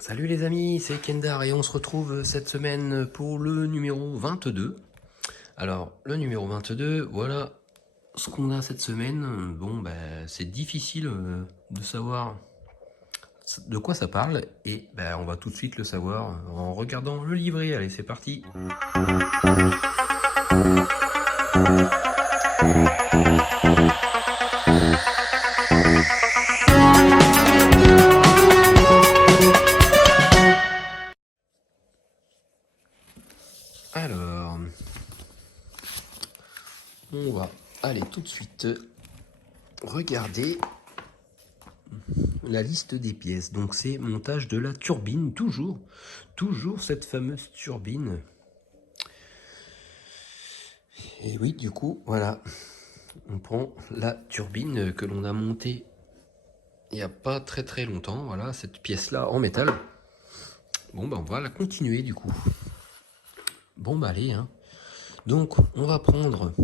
Salut les amis, c'est Kendar et on se retrouve cette semaine pour le numéro 22. Alors, le numéro 22, voilà ce qu'on a cette semaine. Bon, c'est difficile de savoir de quoi ça parle et on va tout de suite le savoir en regardant le livret. Allez, c'est parti. Alors, on va aller tout de suite regarder la liste des pièces. Donc c'est montage de la turbine, toujours cette fameuse turbine. Et oui, du coup, voilà, on prend la turbine que l'on a montée il n'y a pas très longtemps, voilà, cette pièce-là en métal. Bon, on va la continuer du coup. Bon, allez, hein. Donc, on va prendre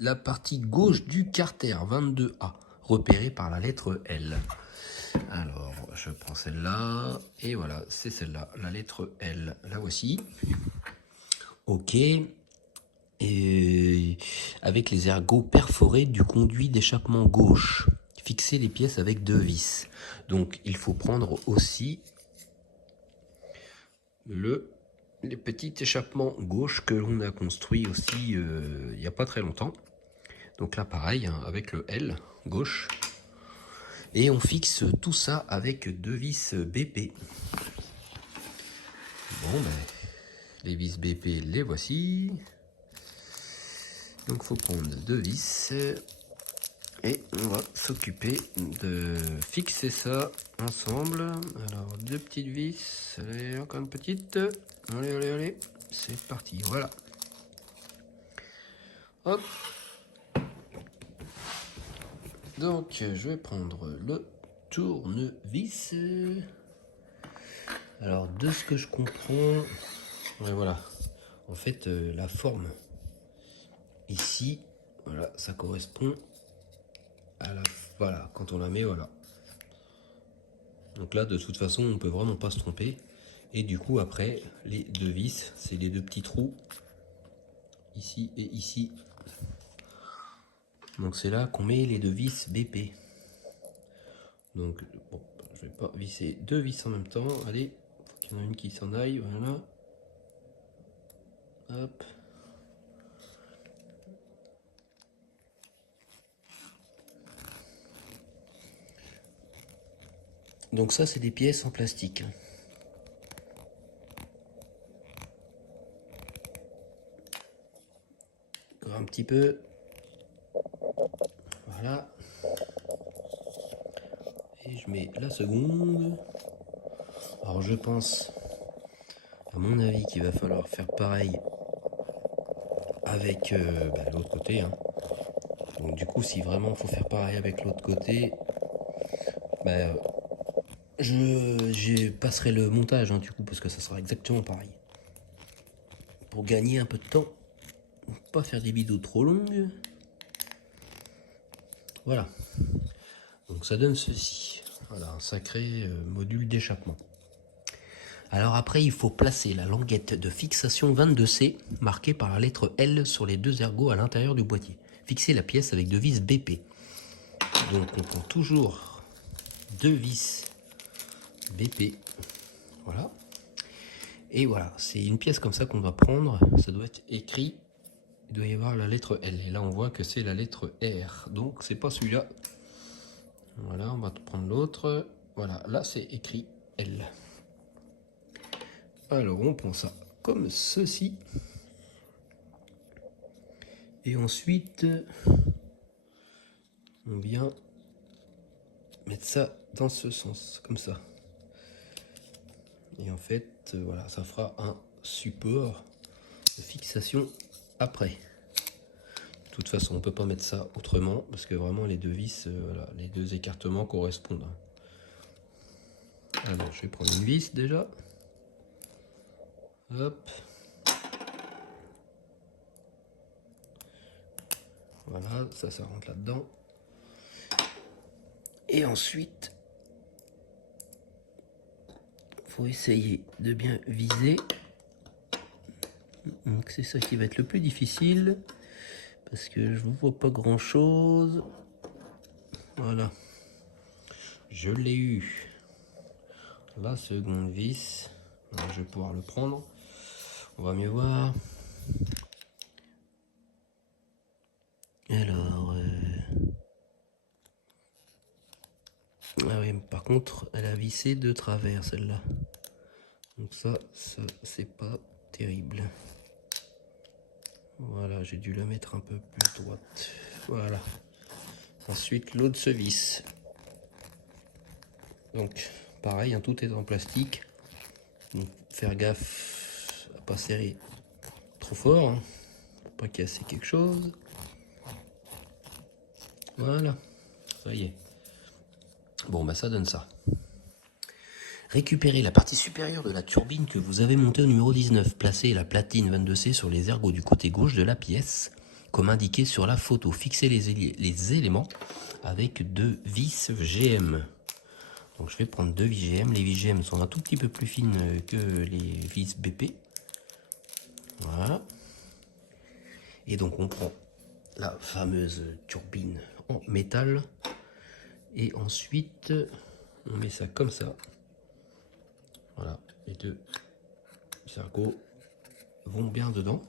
la partie gauche du carter 22A, repérée par la lettre L. Alors, je prends celle-là, et voilà, c'est celle-là, la lettre L. La voici. Ok. Et avec les ergots perforés du conduit d'échappement gauche. Fixer les pièces avec 2 vis. Donc, il faut prendre aussi les petits échappements gauche que l'on a construit aussi il n'y a pas très longtemps. Donc là, pareil, hein, avec le L gauche. Et on fixe tout ça avec 2 vis BP. Bon, les vis BP, les voici. Donc, il faut prendre 2 vis. Et on va s'occuper de fixer ça ensemble. Alors, 2 petites vis. Allez, encore une petite. Allez. C'est parti, voilà. Hop. Donc, je vais prendre le tournevis. Alors, de ce que je comprends, ouais, voilà. En fait, la forme ici, voilà, ça correspond à la... Voilà, quand on la met, voilà. Donc là, de toute façon, on peut vraiment pas se tromper. Et du coup, après, les 2 vis, c'est les 2 petits trous. Ici et ici. Donc c'est là qu'on met les 2 vis BP. Donc, bon, je vais pas visser 2 vis en même temps. Allez, faut qu'il y en a une qui s'en aille, voilà. Hop. Donc ça, c'est des pièces en plastique. Encore un petit peu. Voilà. Et je mets la seconde. Alors je pense, à mon avis, qu'il va falloir faire pareil avec l'autre côté. Hein. Donc du coup, si vraiment il faut faire pareil avec l'autre côté, je passerai le montage hein, du coup, parce que ça sera exactement pareil. Pour gagner un peu de temps, pas faire des vidéos trop longues. Voilà. Donc ça donne ceci. Voilà, un sacré module d'échappement. Alors après, il faut placer la languette de fixation 22C marquée par la lettre L sur les 2 ergots à l'intérieur du boîtier. Fixer la pièce avec 2 vis BP. Donc on prend toujours 2 vis BP. Voilà. Et voilà, c'est une pièce comme ça qu'on va prendre. Ça doit être écrit. Il doit y avoir la lettre L. Et là, on voit que c'est la lettre R. Donc, c'est pas celui-là. Voilà, on va prendre l'autre. Voilà, là, c'est écrit L. Alors, on prend ça comme ceci. Et ensuite, on vient mettre ça dans ce sens, comme ça. Et en fait, voilà, ça fera un support de fixation après. De toute façon, on peut pas mettre ça autrement, parce que vraiment, les 2 vis, voilà, les 2 écartements correspondent. Alors, je vais prendre une vis déjà. Hop. Voilà, ça rentre là-dedans. Et ensuite, faut essayer de bien viser. Donc c'est ça qui va être le plus difficile. Parce que je ne vois pas grand chose. Voilà. Je l'ai eu. La seconde vis. Alors, je vais pouvoir le prendre. On va mieux voir. Alors... Ah oui, par contre, elle a vissé de travers celle-là. Donc ça c'est pas terrible. Voilà, j'ai dû la mettre un peu plus droite. Voilà. Ensuite, l'autre se visse. Donc, pareil, hein, tout est en plastique. Donc, faire gaffe à pas serrer trop fort, hein, pour pas casser quelque chose. Voilà, ça y est. Bon, bah ça donne ça. Récupérez la partie supérieure de la turbine que vous avez montée au numéro 19. Placez la platine 22C sur les ergots du côté gauche de la pièce, comme indiqué sur la photo. Fixez les éléments avec 2 vis GM. Donc je vais prendre 2 vis GM. Les vis GM sont un tout petit peu plus fines que les vis BP. Voilà. Et donc on prend la fameuse turbine en métal. Et ensuite, on met ça comme ça. Voilà, les 2 ergots vont bien dedans.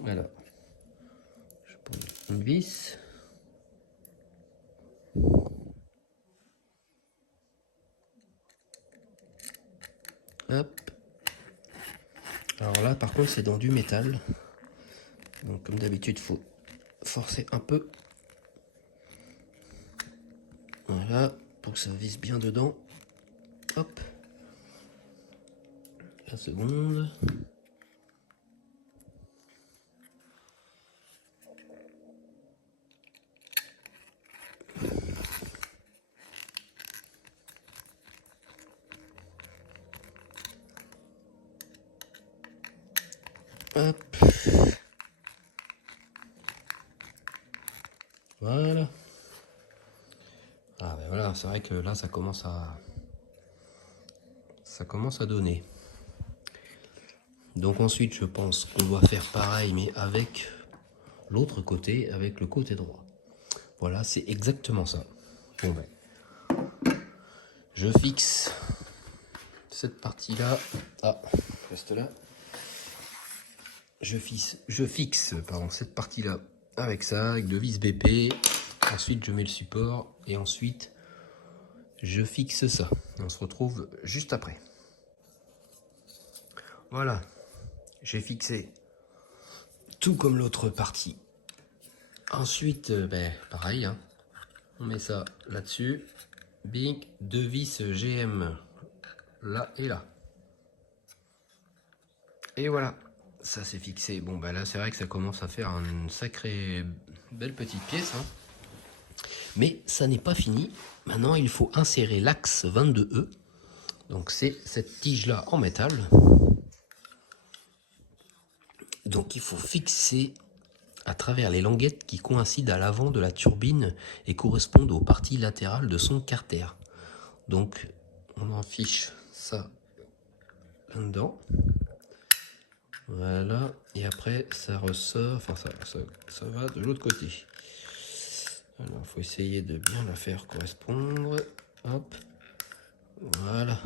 Voilà. Je prends une vis. Hop. Alors là, par contre, c'est dans du métal. Donc, comme d'habitude, il faut forcer un peu. Voilà, pour que ça visse bien dedans. Hop. La seconde. Hop. Voilà. Ah ben voilà, c'est vrai que là ça commence à donner. Donc ensuite je pense qu'on doit faire pareil mais avec l'autre côté, avec le côté droit. Voilà, c'est exactement ça. Bon ben, je fixe cette partie là. Ah, reste là. Je fixe cette partie là avec ça, avec 2 vis BP. Ensuite je mets le support et ensuite je fixe ça. On se retrouve juste après. Voilà, j'ai fixé tout comme l'autre partie. Ensuite, ben, pareil, hein, on met ça là-dessus. Bing, 2 vis GM là et là. Et voilà, ça c'est fixé. Bon, ben là, c'est vrai que ça commence à faire une sacrée belle petite pièce. Hein. Mais ça n'est pas fini. Maintenant, il faut insérer l'axe 22E. Donc, c'est cette tige-là en métal. Donc, il faut fixer à travers les languettes qui coïncident à l'avant de la turbine et correspondent aux parties latérales de son carter. Donc, on en fiche ça là-dedans. Voilà. Et après, ça ressort. Enfin, ça va de l'autre côté. Alors, il faut essayer de bien la faire correspondre. Hop. Voilà.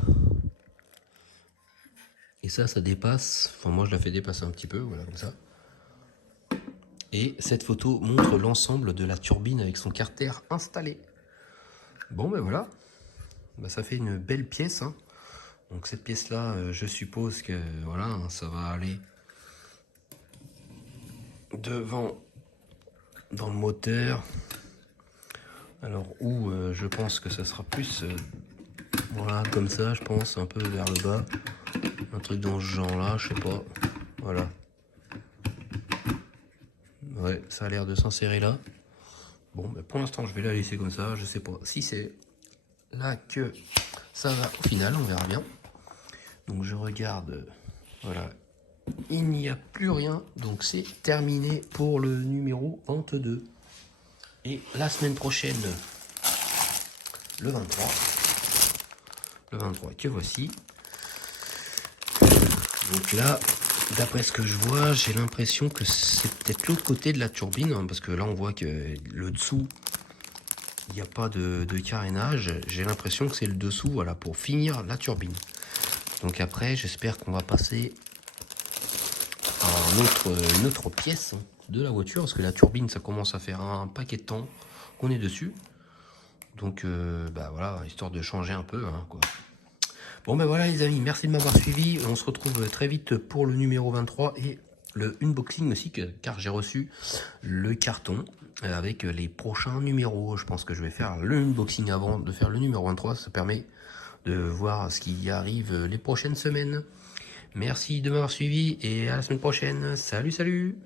Et ça dépasse. Enfin, moi, je la fais dépasser un petit peu. Voilà, comme ça. Et cette photo montre l'ensemble de la turbine avec son carter installé. Bon, ben voilà. Ben, ça fait une belle pièce. Hein. Donc cette pièce-là, je suppose que voilà, hein, ça va aller devant dans le moteur. Alors où je pense que ça sera plus voilà, comme ça, je pense, un peu vers le bas. Un truc dans ce genre-là, je sais pas. Voilà. Ouais, ça a l'air de s'insérer là. Bon, ben pour l'instant, je vais la laisser comme ça. Je sais pas si c'est là que ça va au final, on verra bien. Donc je regarde, voilà, il n'y a plus rien, donc c'est terminé pour le numéro 22. Et la semaine prochaine, le 23 que voici, Donc là, d'après ce que je vois, j'ai l'impression que c'est peut-être l'autre côté de la turbine, hein, parce que là on voit que le dessous, il n'y a pas de carénage. J'ai l'impression que c'est le dessous, voilà, pour finir la turbine. Donc après, j'espère qu'on va passer à une autre pièce de la voiture, parce que la turbine, ça commence à faire un paquet de temps qu'on est dessus. Donc bah voilà, histoire de changer un peu, hein, quoi. Bon ben voilà les amis, merci de m'avoir suivi. On se retrouve très vite pour le numéro 23 et le unboxing aussi, car j'ai reçu le carton avec les prochains numéros. Je pense que je vais faire le unboxing avant de faire le numéro 23. Ça permet de voir ce qui arrive les prochaines semaines. Merci de m'avoir suivi et à la semaine prochaine. Salut, salut!